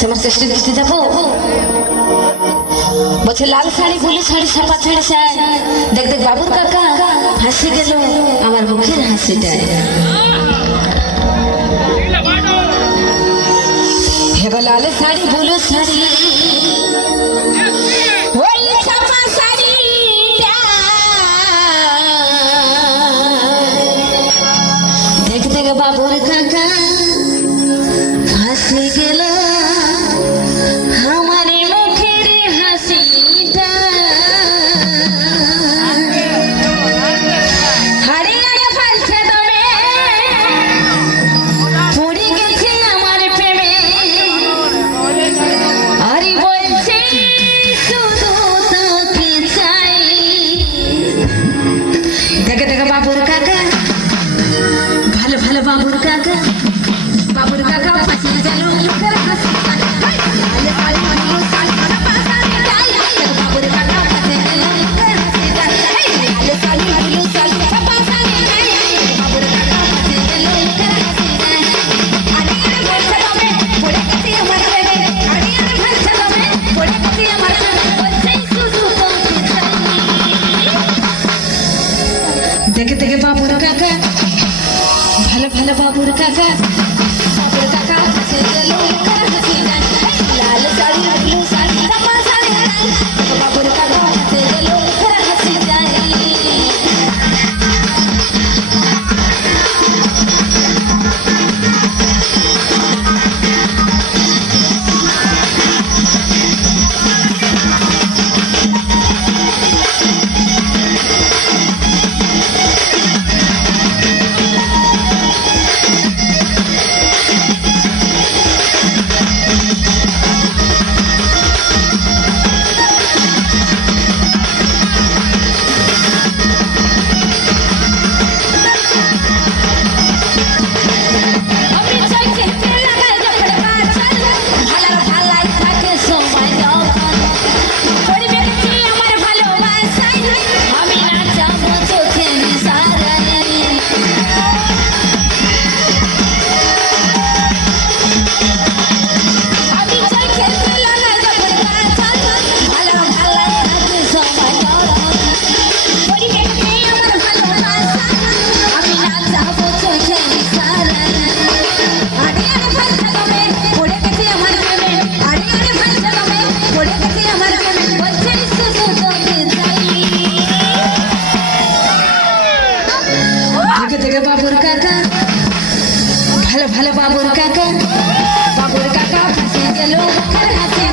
समस्त देखते যাব বলছে লাল শাড়ি গুলি শাড়ি ছাপা ছেড়ে যায় দেখ দেখ বাবুর কাকা হাসি গেল আমার মুখের হাসিটায় হেগো লাল শাড়ি বুলু শাড়ি ওই ছাপা শাড়িটা দেখ দেখ বাবুর কাকা হাসি গেল আমার মুখের হাসিটা হাড়ে হাড়ে ফালছে দমে পড়ে গেছে আমার প্রেমে আরে বলছে শুধু তোকে চাই দেখে দেখে বাবুর কাকা ভালো ভালো বাবুর কাকা ফাঁসি গেল মুখের হাসি বাবুর কাকা ফাঁসি গেল মুখের হাসিটা বাবুর কাকা ফাঁসি গেল মুখের হাসিটা আরে আরে ভালছে দমে পড়ে গেছে আমার প্রেমে আরে আরে ভালছে দমে পড়ে গেছে আমার প্রেমে বলছে শুধু তোকে চাই দেখে দেখে বাবুর কাকা ভালো ভালো বাবুর কাকা ফাঁসি গেল মুখের হাসিটা লাল শাড়ি ব্লু শাড়ি ছাপা শাড়ি বাবুর কাকা ফাঁসি গেল মুখের হাসিটা বাবুর কাকা ভালো ভালো বাবুর কাকা ফাঁসি গেল মুখের হাসি